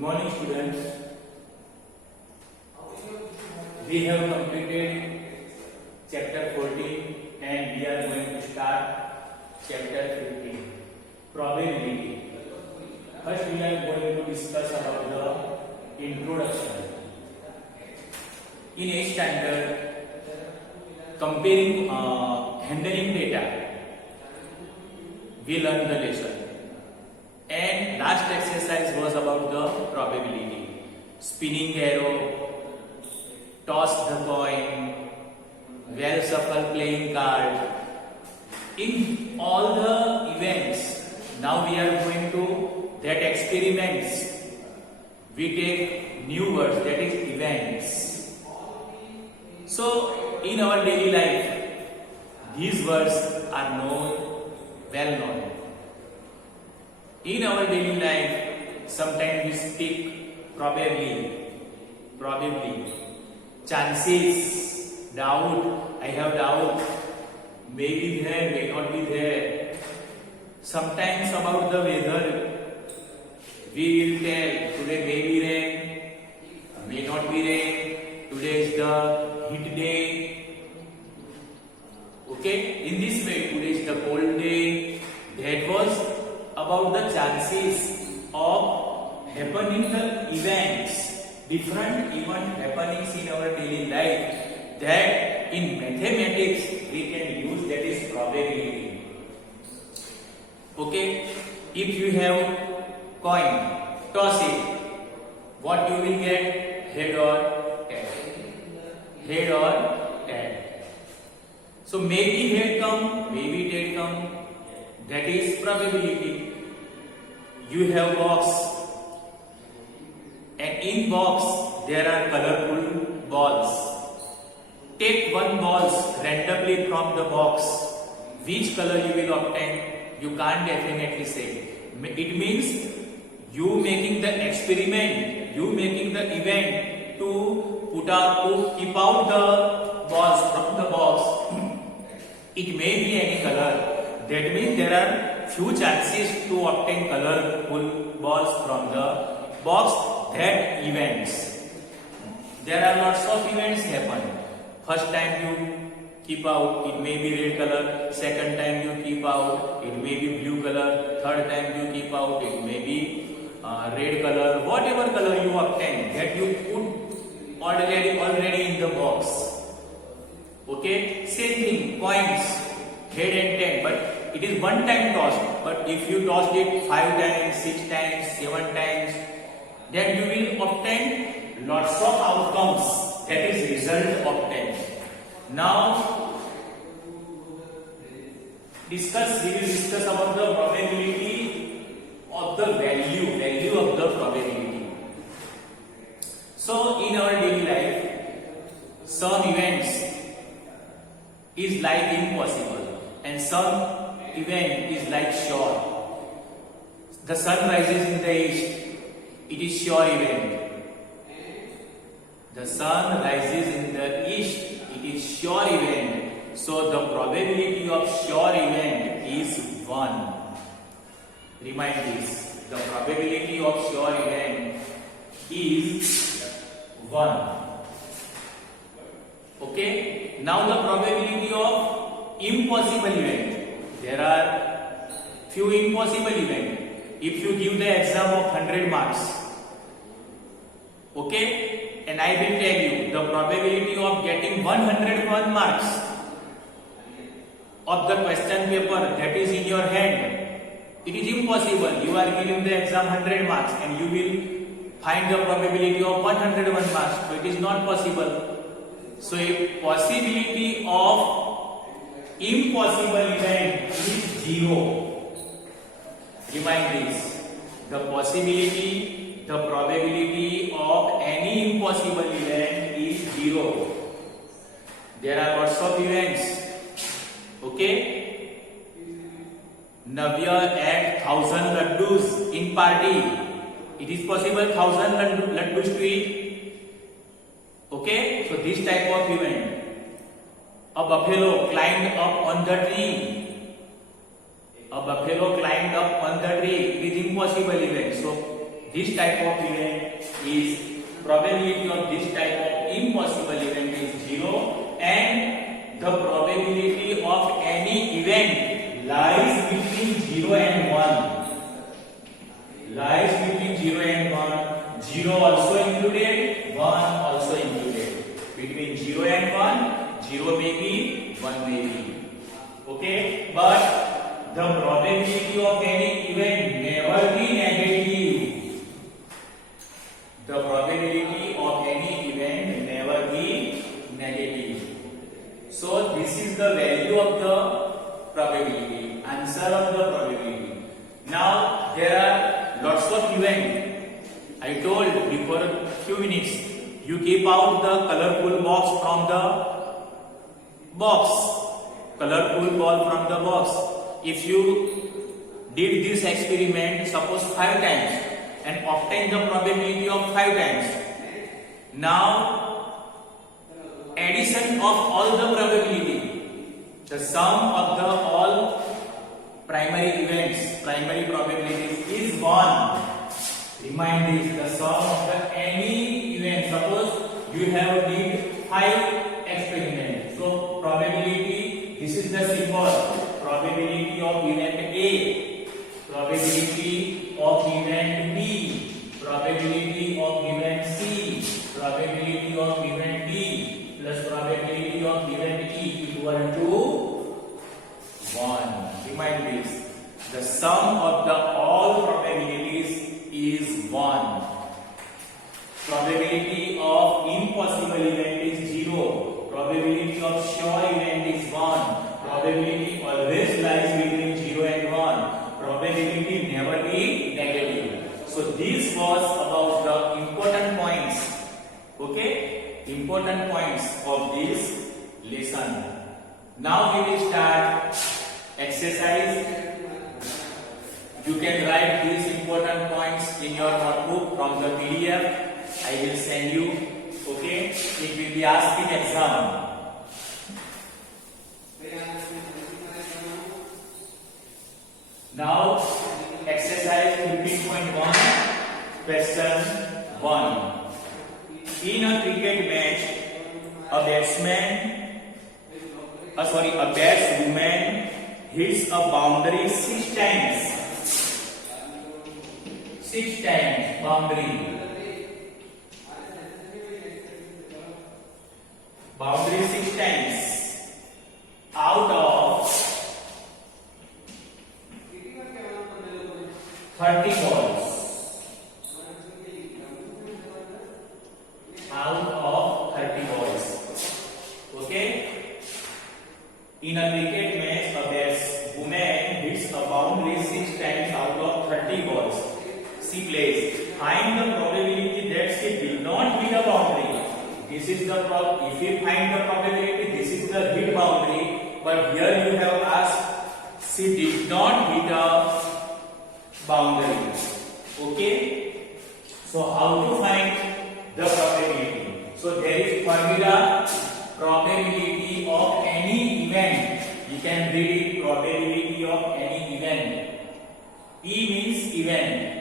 morning, students. We have completed chapter 14 and we are going to start chapter 15, probability. First, we are going to discuss about the introduction. In 8th standard, comparing handling data, we learned the lesson. And last exercise was about the probability. Spinning arrow, toss the coin, well shuffle playing card. In all the events, now we are going to that experiments. We take new words, that is events. So in our daily life, these words are known, well known. In our daily life, sometimes we speak probably, chances, doubt, I have doubt, may be there, may not be there. Sometimes about the weather, we will tell today may be rain, may not be rain, today is the heat day. Okay, in this way, today is the cold day. That was about the chances of happening the events, different event happenings in our daily life, that in mathematics we can use, that is probability. Okay, if you have coin, toss it, what you will get? Head or tail? Head or tail. So maybe head come, maybe tail come, that is probability. You have box, and in box there are colorful balls. Take one ball randomly from the box. Which color you will obtain? You can't definitely say. It means you making the experiment, you making the event to keep out the balls from the box. It may be any color. That means there are few chances to obtain colorful balls from the box. That events. There are lots of events happen. First time you keep out, it may be red color. Second time you keep out, it may be blue color. Third time you keep out, it may be red color. Whatever color you obtain, that you put already in the box. Okay, same thing, coins, head and tail, but it is one time toss. But if you tossed it 5 times, 6 times, 7 times, then you will obtain lots of outcomes. That is result obtained. Now, we will discuss about the probability of the value of the probability. So, in our daily life, some events is like impossible, and some event is like sure. The sun rises in the east, it is sure event. The sun rises in the east, it is sure event. So the probability of sure event is 1. Remind this. The probability of sure event is 1. Okay. Now the probability of impossible event. There are few impossible events. If you give the exam of 100 marks, okay, and I will tell you the probability of getting 101 marks of the question paper that is in your hand, it is impossible. You are giving the exam 100 marks and you will find the probability of 101 marks. So it is not possible. So a possibility of impossible event is 0. Remind this. The possibility, the probability of any impossible event is 0. There are lots of events. Okay? Navya ate 1000 laddus in party. It is possible 1000 laddus to eat. Okay? So this type of event. A buffalo climbed up on the tree. A buffalo climbed up on the tree. It is impossible event. So this type of event is probability of this type of impossible event is 0, and the probability of any event lies between 0 and 1. Lies between 0 and 1. 0 also included, 1 also included. Between 0 and 1, 0 may be, 1 may be. Okay, but the probability of any event never be negative. The probability of any event never be negative. So this is the value of the probability, answer of the probability. Now there are lots of events. I told before a few minutes, you keep out the colorful box from the box. Colorful ball from the box. If you did this experiment, suppose 5 times, and obtain the probability of 5 times. Now, addition of all the probability, the sum of the all primary events, primary probabilities is 1. Remind this, the sum of the any event. Suppose you have did 5 experiments. So probability, this is the symbol, probability of event A, probability of event B, probability of event C, probability of event D, plus probability of event E equal to 1. Remind this, the sum of the all probabilities is 1. Probability of impossible event is 0. Probability of sure event is 1. Probability always lies between 0 and 1. Probability never be negative. So this was about the important points. Okay? Important points of this lesson. Now we will start exercise. You can write these important points in your notebook from the PDF. I will send you. Okay? It will be asked in exam. Now, exercise 15.1, question 1. In a cricket match, a batswoman hits a boundary 6 times. 6 times boundary. Boundary 6 times. Out of 30 balls. Out of 30 balls. Okay? In a cricket match, a batswoman hits a boundary 6 times out of 30 balls. She plays. Find the probability that she did not hit a boundary. This is the if you find the probability, this is the hit boundary. But here you have asked, she did not hit a boundary. Okay? So how to find the probability? So there is formula, probability of any event. You can read it, probability of any event. E means event.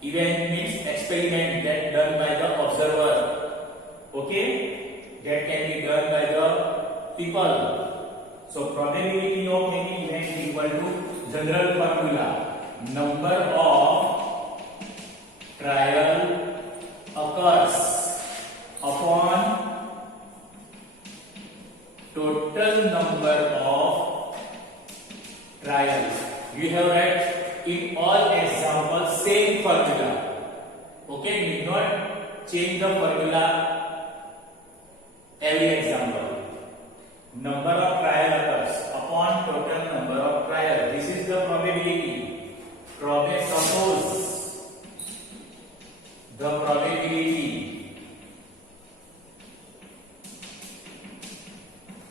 Event means experiment that done by the observer. Okay? That can be done by the people. So probability of any event equal to general formula. Number of trial occurs upon total number of trials. You have read in all examples same formula. Okay, need not change the formula every example. Number of trial occurs upon total number of trial. This is the probability. Suppose the probability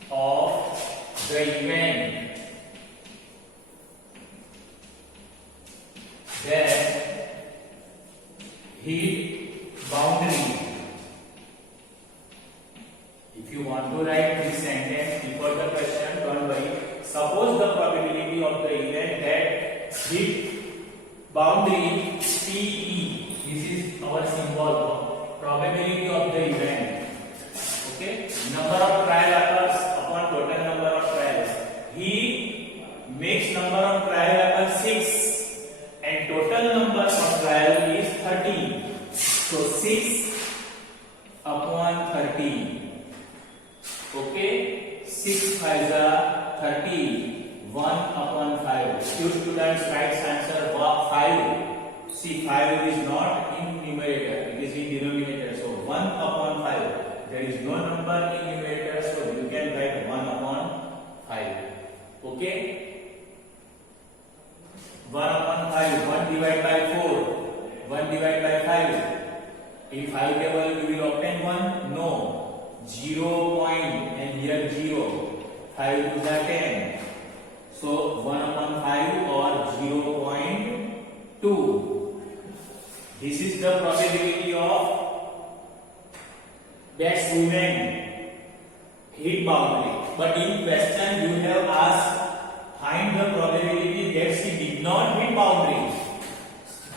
of the event that hit boundary. If you want to write this sentence before the question, don't worry. Suppose the probability of the event that hit boundary PE. 6/30. Okay, 6×5 = 30. 1/5. Few students write answer 5. See, 5 is not in numerator, it is in denominator. So 1/5. There is no number in numerator, so you can write 1/5. Okay. 1/5. 1 divided by 4. 1 divided by 5. In 5 table you will obtain 1? No. 0 point and here 0. 5 to the 10. So 1/5 or 0.2. This is the probability of batswoman hit boundary. But in question you have asked find the probability that she did not hit boundary.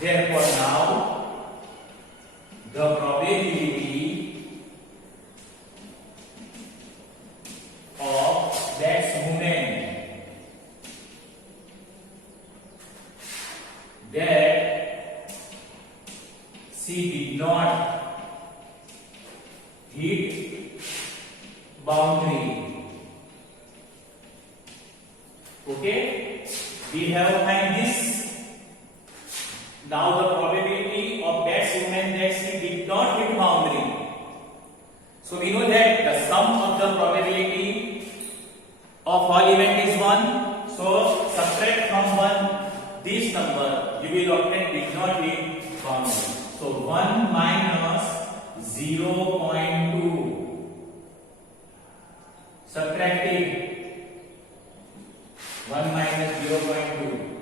Therefore now the probability of batswoman that she did not hit boundary. Okay, we have find this. Now the probability of batswoman that she did not hit boundary. So we know that the sum of the probability of all event is 1. So subtract from 1 this number, you will obtain did not hit boundary. So 1 minus 0.2. Subtracting 1 minus 0.2.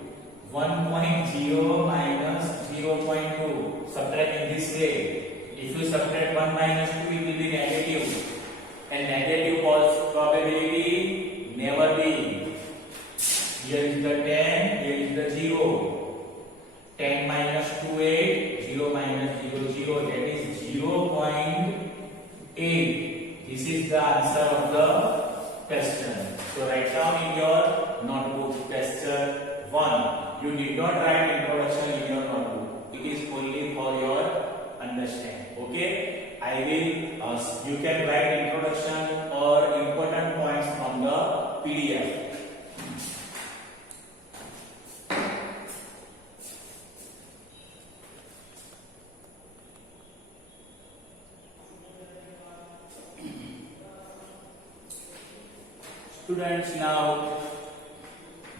1.0 minus 0.2. Subtract in this way. If you subtract 1 minus 2, it will be negative. And negative probability never be. Here is the 10, here is the 0. 10 minus 2, 8. 0 minus 0, 0. That is 0.8. This is the answer of the question. So write down in your notebook question 1. You did not write introduction in your notebook. It is only for your understanding. Okay? I will. You can write introduction or important points from the PDF. Students, now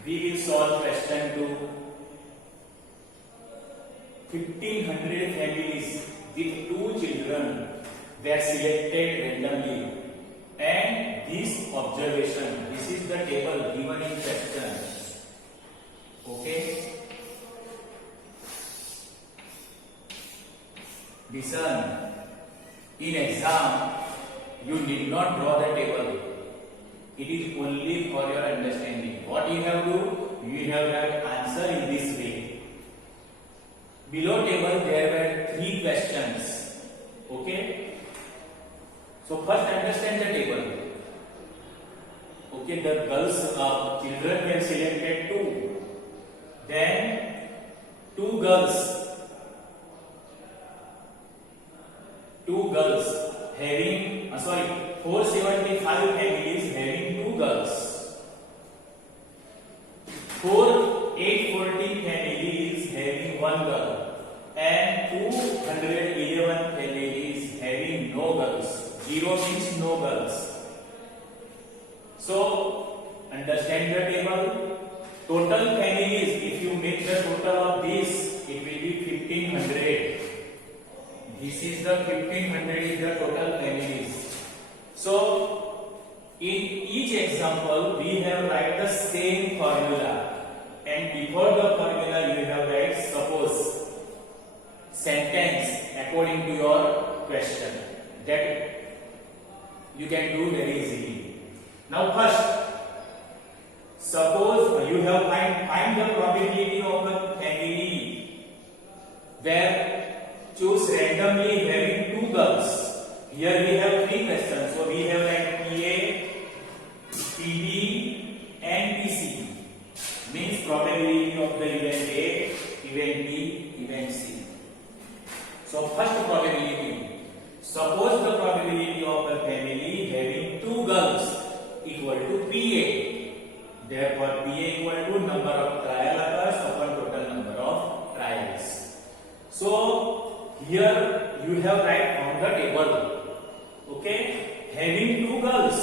we will solve question 2. 1,500 families with 2 children were selected randomly, and this observation, this is the table given in question. Okay, listen, in exam you need not draw the table. It is only for your understanding. What you have to do? You have to answer in this way. Below table there were 3 questions. Okay. So first understand the table. Okay, the children were selected 2. Then 2 girls having 475 families having 2 girls. 4,840 families having 1 girl, and 211 families having no girls. 0 means no girls. So understand the table. Total families, if you make the total of this, it will be 1,500. This is the 1,500 is the total families. So in each example we have write the same formula, and before the formula you have write suppose sentence according to your question. That you can do very easily. Now first, suppose you have find the probability of a family where choose randomly having 2 girls. Here we have 3 questions, so we have like PA, PB and PC. Means probability of the event A, event B, event C. So first probability. Suppose the probability of a family having 2 girls equal to PA. Therefore, PA equal to number of trial occurs upon total number of trials. So here you have right on the table. Okay, having 2 girls.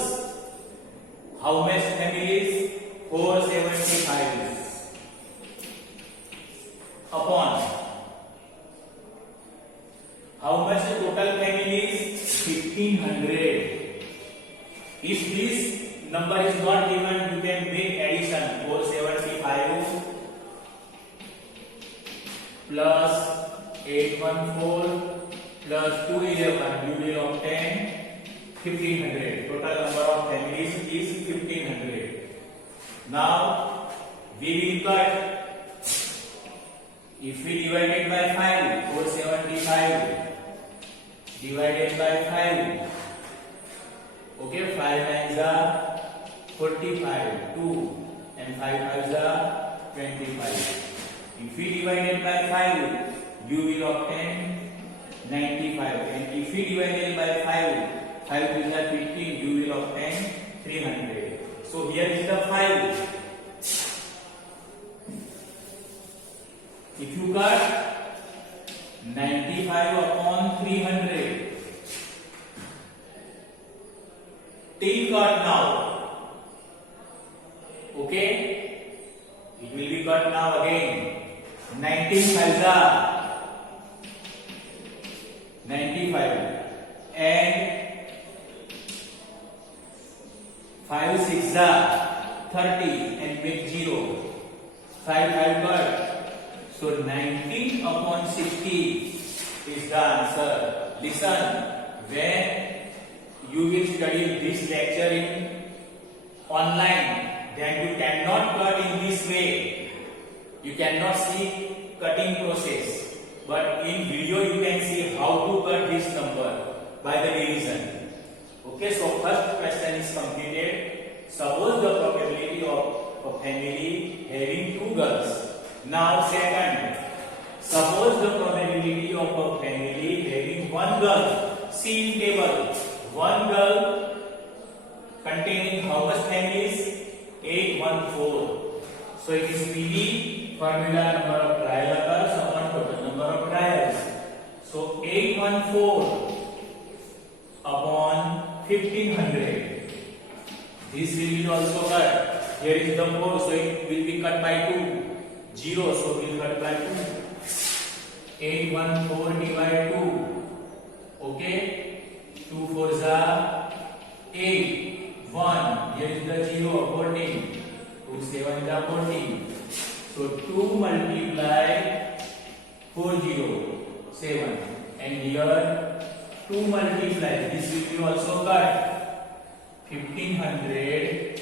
How much families? 475 upon how much total families? 1500. If this number is not given, you can make addition. 475 plus 814 plus 211, you will obtain 1500. Total number of families is 1500. Now we will cut. If we divide it by 5, 475 divided by 5. Okay, 5 nines are 45, 2 and 5 fives are 25. If we divide it by 5, you will obtain 95. And if we divide it by 5, 5 is 15, you will obtain 300. So here is the 5. If you cut 95 upon 300, till cut now. Okay, it will be cut now again. 19 fives are 95 and 5 6 are 30 and make 0. 5 cut. So 19 upon 60 is the answer. Listen, when you will study this lecture in online, then you cannot cut in this way. You cannot see cutting process. But in video you can see how to cut this number by the division. Okay, so first question is completed. Suppose the probability of a family having 2 girls. Now second, suppose the probability of a family having 1 girl. See in table, 1 girl containing how much families? 814. So it is PD, formula number of trial occurs upon total number of trials. So 814 upon 1500. This will also cut. Here is the 4, so it will be cut by 2. 0, so we will cut by 2. 814 divide 2. Okay, 2 4s are 8. 1. Here is the 0, 14. 2 7s are 14. So 2 multiply 40, 7. And here 2 multiply. This will be also cut. 1500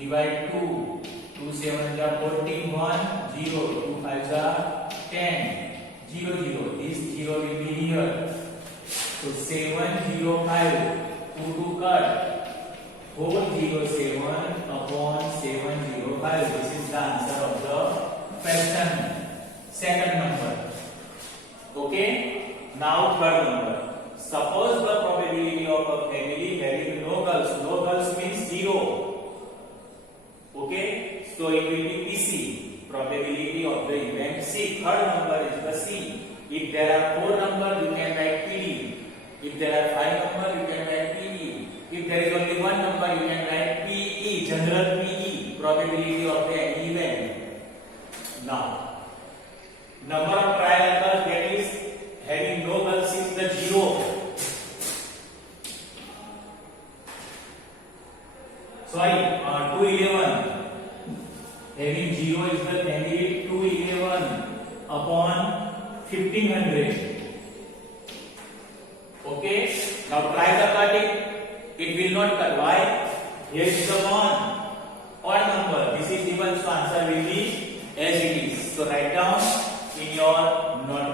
divide 2. 2 7s are 14, 1, 0, 2 5s are 10, 0, 0. This 0 will be here. So 7, 0, 5, 2 to cut. 407 upon 705. This is the answer of the question. Second number. Okay. Now third number. Suppose the probability of a family having no girls. No girls means 0. Okay. So it will be PC, probability of the event C. Third number is the C. If there are 4 numbers, you can write PD. If there are 5 numbers, you can write PE. If there is only 1 number, you can write PE, general PE, probability of the event. Now, number of trial occurs, that is having no girls is the 0. Sorry, 211. Having 0 is the candidate. 211 upon 1500. Okay. Now try the cutting. It will not cut. Why? Here is the 1. Odd number. This is given, so answer will be as it is. So write down in your note.